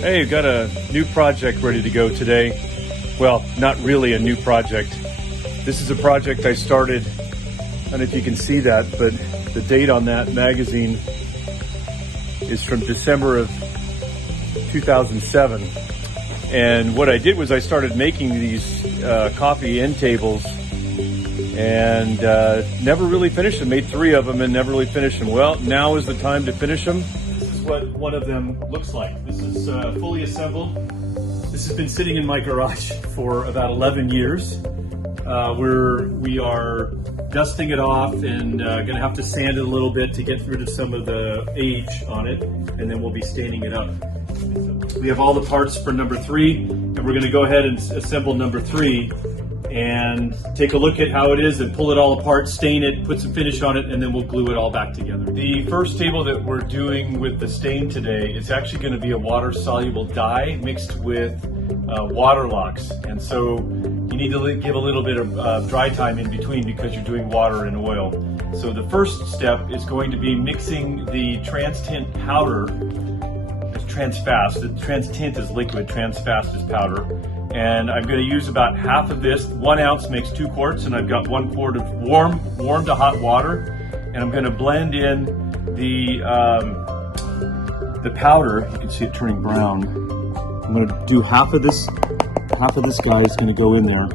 Hey, got a new project ready to go today. Well, not really a new project. This is a project I started, I don't know if you can see that, but the date on that magazine is from December of 2007. And what I did was I started making these coffee end tables and never really finished them. Made 3 of them and never really finished them. Well, now is the time to finish them. This is what one of them looks like. This is fully assembled. This has been sitting in my garage for about 11 years. We are dusting it off and gonna have to sand it a little bit to get rid of some of the age on it, and then we'll be staining it up. We have all the parts for number 3, and we're gonna go ahead and assemble number 3 and take a look at how it is and pull it all apart, stain it, put some finish on it, and then we'll glue it all back together. The first table that we're doing with the stain today, it's actually gonna be a water-soluble dye mixed with water locks. And so you need to give a little bit of dry time in between because you're doing water and oil. So the first step is going to be mixing the trans tint powder. It's trans fast. The trans tint is liquid, trans fast is powder. And I'm going to use about half of this. 1 ounce makes 2 quarts, and I've got 1 quart of warm to hot water. And I'm going to blend in the powder. You can see it turning brown. I'm going to do half of this guy is going to go in there.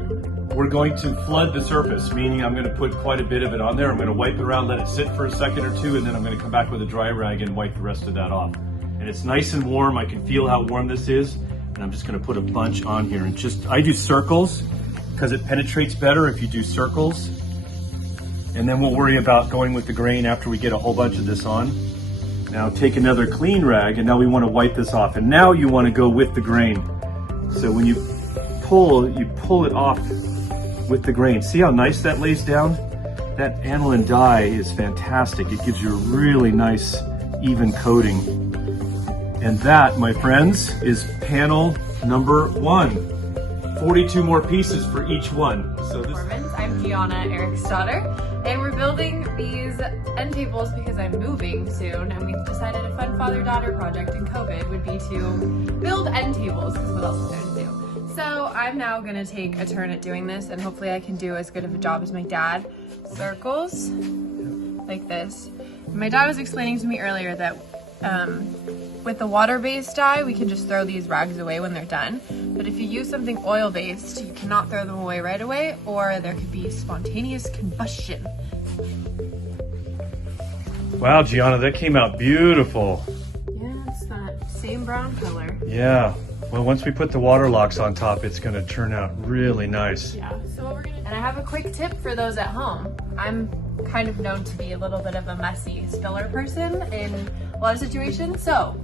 We're going to flood the surface, meaning I'm going to put quite a bit of it on there. I'm going to wipe it around, let it sit for a second or 2, and then I'm going to come back with a dry rag and wipe the rest of that off. And it's nice and warm. I can feel how warm this is. And I'm just going to put a bunch on here, and I do circles because it penetrates better if you do circles. And then we'll worry about going with the grain after we get a whole bunch of this on. Now take another clean rag, and now we want to wipe this off. And now you want to go with the grain. So when you pull it off with the grain. See how nice that lays down? That aniline dye is fantastic. It gives you a really nice, even coating. And that, my friends, is panel number 1. 42 more pieces for each one. So this. I'm Gianna, Eric's daughter, and we're building these end tables because I'm moving soon, and we've decided a fun father-daughter project in COVID would be to build end tables, because what else is there to do? So I'm now going to take a turn at doing this, and hopefully I can do as good of a job as my dad. Circles, like this. My dad was explaining to me earlier that with the water-based dye, we can just throw these rags away when they're done. But if you use something oil-based, you cannot throw them away right away, or there could be spontaneous combustion. Wow, Gianna, that came out beautiful. Yeah, it's that same brown color. Yeah. Well, once we put the water locks on top, it's going to turn out really nice. Yeah. So what we're gonna. And I have a quick tip for those at home. I'm kind of known to be a little bit of a messy spiller person in a lot of situations. So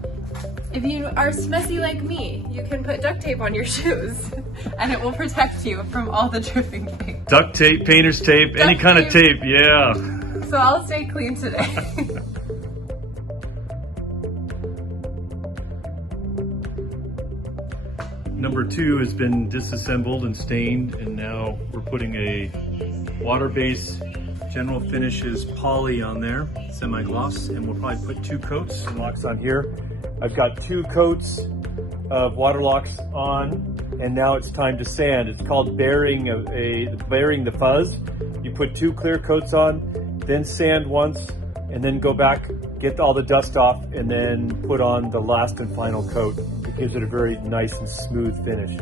if you are messy like me, you can put duct tape on your shoes and it will protect you from all the dripping paint. Duct tape, painter's tape, any kind of tape, yeah. So I'll stay clean today. Number 2 has been disassembled and stained, and now we're putting a water-based General Finishes poly on there, semi-gloss, and we'll probably put 2 coats and locks on here. I've got 2 coats of water locks on, and now it's time to sand. It's called burying the fuzz. You put 2 clear coats on, then sand once, and then go back, get all the dust off, and then put on the last and final coat. It gives it a very nice and smooth finish.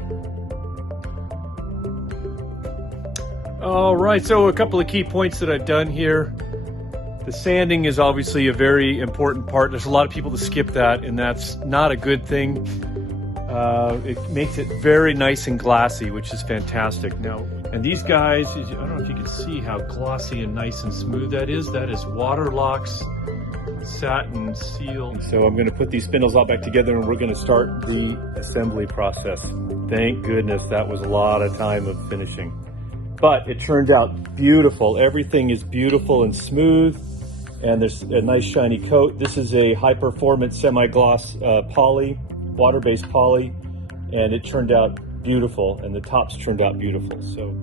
All right, so a couple of key points that I've done here. The sanding is obviously a very important part. There's a lot of people that skip that, and that's not a good thing. It makes it very nice and glassy, which is fantastic. Now, and these guys, I don't know if you can see how glossy and nice and smooth that is. That is water locks, satin seal. So I'm going to put these spindles all back together, and we're going to start the assembly process. Thank goodness that was a lot of time of finishing. But it turned out beautiful. Everything is beautiful and smooth, and there's a nice shiny coat. This is a high-performance semi-gloss poly, water-based poly, and it turned out beautiful, and the tops turned out beautiful. So